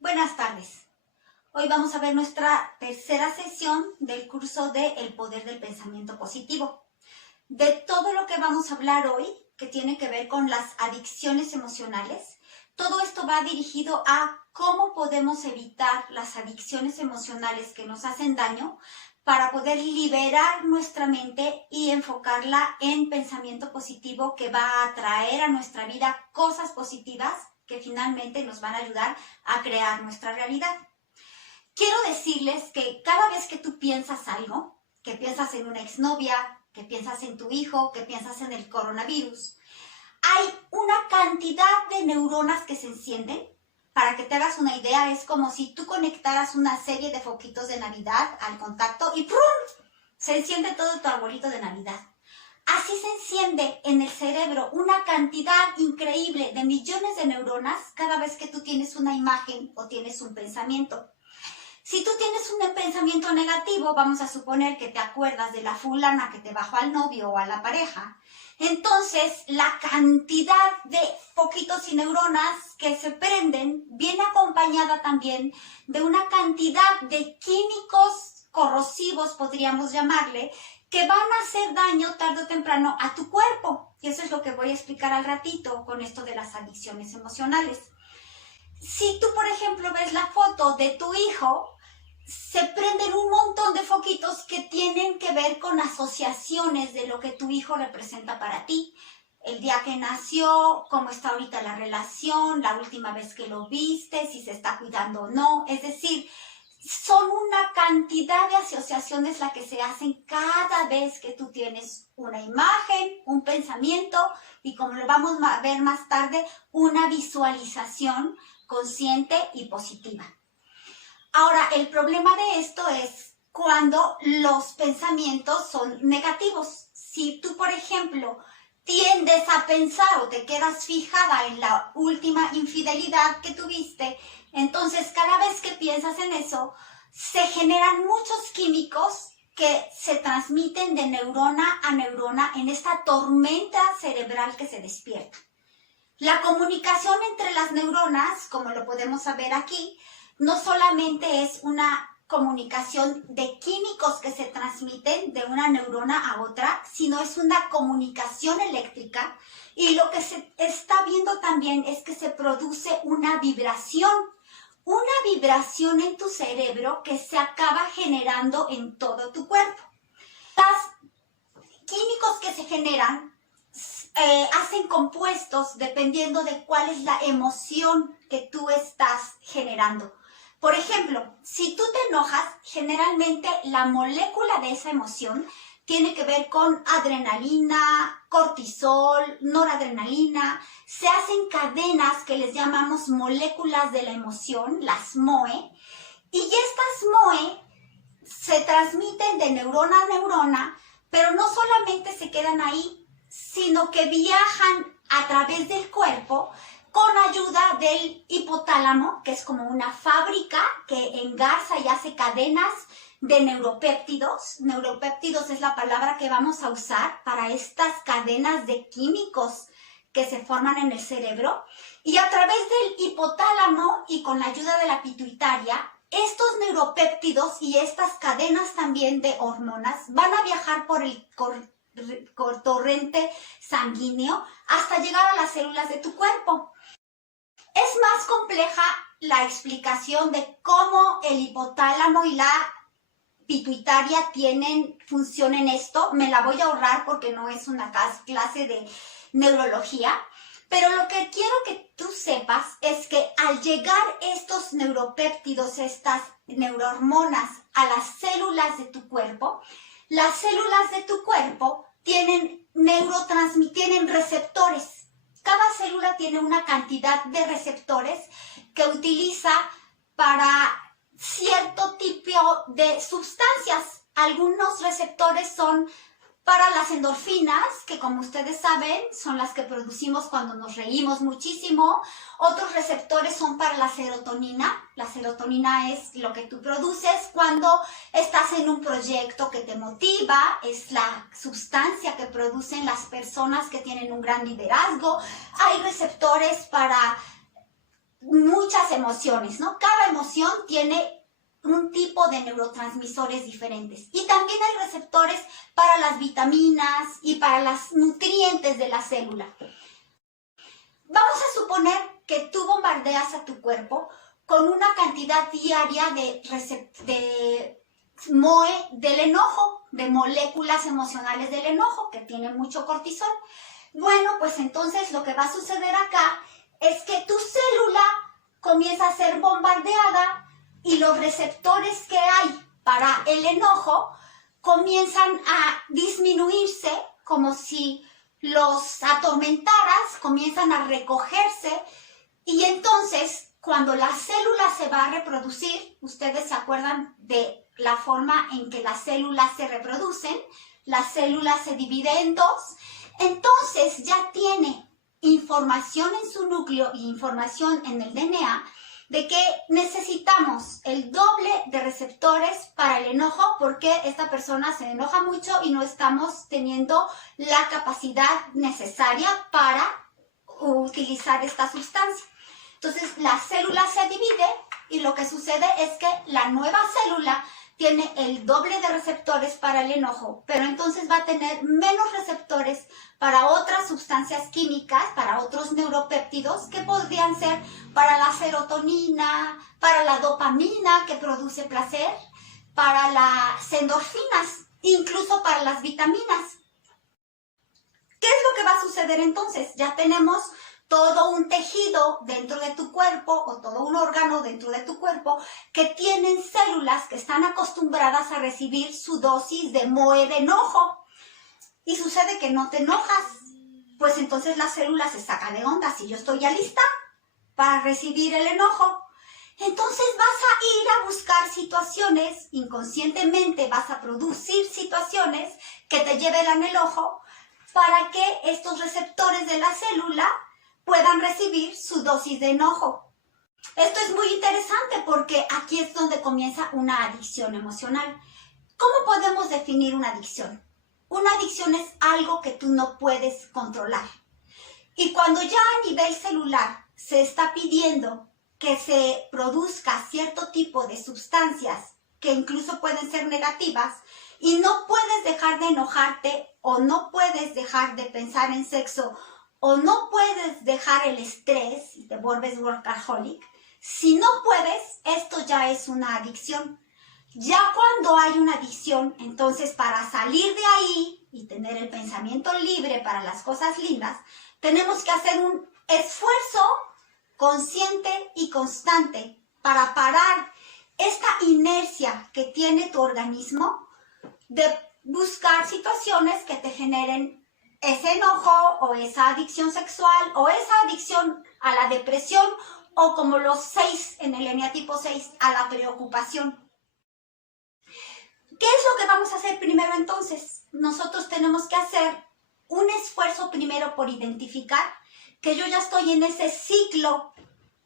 Buenas tardes. Hoy vamos a ver nuestra tercera sesión del curso de El Poder del Pensamiento Positivo. De todo lo que vamos a hablar hoy, que tiene que ver con las adicciones emocionales, todo esto va dirigido a cómo podemos evitar las adicciones emocionales que nos hacen daño para poder liberar nuestra mente y enfocarla en pensamiento positivo que va a atraer a nuestra vida cosas positivas que finalmente nos van a ayudar a crear nuestra realidad. Quiero decirles que cada vez que tú piensas algo, que piensas en una exnovia, que piensas en tu hijo, que piensas en el coronavirus, hay una cantidad de neuronas que se encienden. Para que te hagas una idea, es como si tú conectaras una serie de foquitos de Navidad al contacto y ¡prum! Se enciende todo tu arbolito de Navidad. Así se enciende en el cerebro una cantidad increíble de millones de neuronas cada vez que tú tienes una imagen o tienes un pensamiento. Si tú tienes un pensamiento negativo, vamos a suponer que te acuerdas de la fulana que te bajó al novio o a la pareja, entonces la cantidad de foquitos y neuronas que se prenden viene acompañada también de una cantidad de químicos corrosivos, podríamos llamarle, que van a hacer daño tarde o temprano a tu cuerpo. Y eso es lo que voy a explicar al ratito con esto de las adicciones emocionales. Si tú, por ejemplo, ves la foto de tu hijo, se prenden un montón de foquitos que tienen que ver con asociaciones de lo que tu hijo representa para ti. El día que nació, cómo está ahorita la relación, la última vez que lo viste, si se está cuidando o no. Es decir, son una cantidad de asociaciones las que se hacen cada vez que tú tienes una imagen, un pensamiento y, como lo vamos a ver más tarde, una visualización consciente y positiva. Ahora, el problema de esto es cuando los pensamientos son negativos. Si tú, por ejemplo, tiendes a pensar o te quedas fijada en la última infidelidad que tuviste, entonces cada vez que piensas en eso, se generan muchos químicos que se transmiten de neurona a neurona en esta tormenta cerebral que se despierta. La comunicación entre las neuronas, como lo podemos saber aquí, no solamente es una comunicación de químicos que se transmiten de una neurona a otra, sino es una comunicación eléctrica, y lo que se está viendo también es que se produce una vibración en tu cerebro que se acaba generando en todo tu cuerpo. Los químicos que se generan hacen compuestos dependiendo de cuál es la emoción que tú estás generando. Por ejemplo, si tú te enojas, generalmente la molécula de esa emoción tiene que ver con adrenalina, cortisol, noradrenalina. Se hacen cadenas que les llamamos moléculas de la emoción, las MOE, y estas MOE se transmiten de neurona a neurona, pero no solamente se quedan ahí, sino que viajan a través del cuerpo con ayuda del hipotálamo, que es como una fábrica que engarza y hace cadenas de neuropéptidos. Neuropéptidos es la palabra que vamos a usar para estas cadenas de químicos que se forman en el cerebro. Y a través del hipotálamo y con la ayuda de la pituitaria, estos neuropéptidos y estas cadenas también de hormonas van a viajar por el torrente sanguíneo hasta llegar a las células de tu cuerpo. Es más compleja la explicación de cómo el hipotálamo y la pituitaria tienen función en esto. Me la voy a ahorrar porque no es una clase de neurología. Pero lo que quiero que tú sepas es que al llegar estos neuropéptidos, estas neurohormonas a las células de tu cuerpo, las células de tu cuerpo tienen receptores. Cada célula tiene una cantidad de receptores que utiliza para cierto tipo de sustancias. Algunos receptores son para las endorfinas, que como ustedes saben son las que producimos cuando nos reímos muchísimo. Otros receptores son para la serotonina. La serotonina es lo que tú produces cuando estás en un proyecto que te motiva. Es la sustancia que producen las personas que tienen un gran liderazgo. Hay receptores para muchas emociones, ¿no? Cada emoción tiene un tipo de neurotransmisores diferentes. Y también hay receptores para las vitaminas y para los nutrientes de la célula. Vamos a suponer que tú bombardeas a tu cuerpo con una cantidad diaria de MOE del enojo, de moléculas emocionales del enojo, que tienen mucho cortisol. Bueno, pues entonces lo que va a suceder acá es que tu célula comienza a ser bombardeada y los receptores que hay para el enojo comienzan a disminuirse, como si los atormentaras, comienzan a recogerse, y entonces cuando la célula se va a reproducir, ustedes se acuerdan de la forma en que las células se reproducen, la célula se divide en dos, entonces ya tiene información en su núcleo y información en el DNA de que necesitamos el doble de receptores para el enojo porque esta persona se enoja mucho y no estamos teniendo la capacidad necesaria para utilizar esta sustancia. Entonces la célula se divide y lo que sucede es que la nueva célula tiene el doble de receptores para el enojo, pero entonces va a tener menos receptores para otras sustancias químicas, para otros neuropéptidos que podrían ser para la serotonina, para la dopamina que produce placer, para las endorfinas, incluso para las vitaminas. ¿Qué es lo que va a suceder entonces? Ya tenemos todo un tejido dentro de tu cuerpo o todo un órgano dentro de tu cuerpo que tienen células que están acostumbradas a recibir su dosis de MOE de enojo. Y sucede que no te enojas, pues entonces la célula se saca de onda. Si yo estoy ya lista para recibir el enojo, entonces vas a ir a buscar situaciones, inconscientemente vas a producir situaciones que te lleven al enojo para que estos receptores de la célula puedan recibir su dosis de enojo. Esto es muy interesante porque aquí es donde comienza una adicción emocional. ¿Cómo podemos definir una adicción? Una adicción es algo que tú no puedes controlar. Y cuando ya a nivel celular se está pidiendo que se produzca cierto tipo de sustancias que incluso pueden ser negativas y no puedes dejar de enojarte o no puedes dejar de pensar en sexo o no puedes dejar el estrés y te vuelves workaholic, si no puedes, esto ya es una adicción. Ya cuando hay una adicción, entonces para salir de ahí y tener el pensamiento libre para las cosas lindas, tenemos que hacer un esfuerzo consciente y constante para parar esta inercia que tiene tu organismo de buscar situaciones que te generen ese enojo o esa adicción sexual o esa adicción a la depresión o como los 6 en el eneatipo 6 a la preocupación. ¿Qué es lo que vamos a hacer primero entonces? Nosotros tenemos que hacer un esfuerzo primero por identificar que yo ya estoy en ese ciclo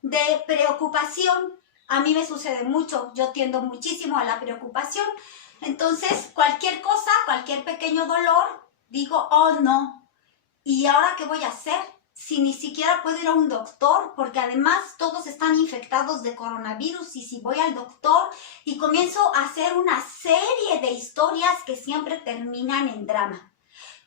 de preocupación. A mí me sucede mucho, yo tiendo muchísimo a la preocupación. Entonces, cualquier cosa, cualquier pequeño dolor, digo, oh no, ¿y ahora qué voy a hacer? Si ni siquiera puedo ir a un doctor, porque además todos están infectados de coronavirus, y si voy al doctor y comienzo a hacer una serie de historias que siempre terminan en drama.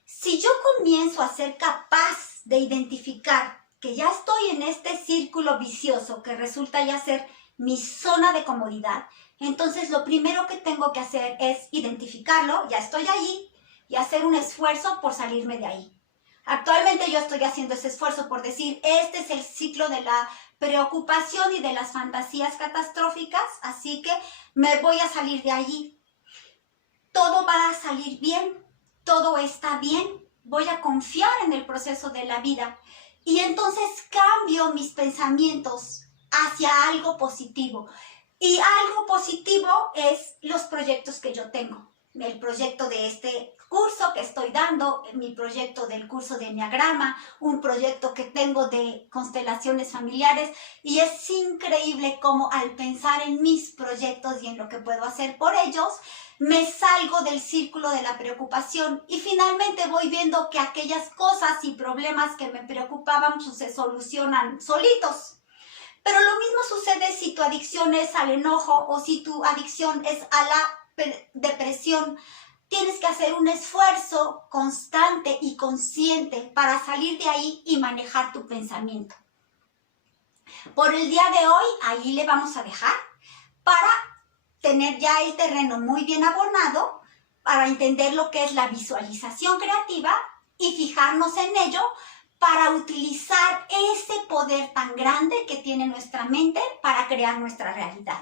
Si yo comienzo a ser capaz de identificar que ya estoy en este círculo vicioso que resulta ya ser mi zona de comodidad, entonces lo primero que tengo que hacer es identificarlo, ya estoy ahí, y hacer un esfuerzo por salirme de ahí. Actualmente yo estoy haciendo ese esfuerzo por decir, este es el ciclo de la preocupación y de las fantasías catastróficas, así que me voy a salir de allí. Todo va a salir bien, todo está bien, voy a confiar en el proceso de la vida y entonces cambio mis pensamientos hacia algo positivo. Y algo positivo es los proyectos que yo tengo. El proyecto de este curso que estoy dando, mi proyecto del curso de Enneagrama, un proyecto que tengo de constelaciones familiares, y es increíble cómo al pensar en mis proyectos y en lo que puedo hacer por ellos, me salgo del círculo de la preocupación y finalmente voy viendo que aquellas cosas y problemas que me preocupaban pues, se solucionan solitos. Pero lo mismo sucede si tu adicción es al enojo o si tu adicción es a la depresión. Tienes que hacer un esfuerzo constante y consciente para salir de ahí y manejar tu pensamiento. Por el día de hoy, ahí le vamos a dejar para tener ya el terreno muy bien abonado, para entender lo que es la visualización creativa y fijarnos en ello para utilizar ese poder tan grande que tiene nuestra mente para crear nuestra realidad.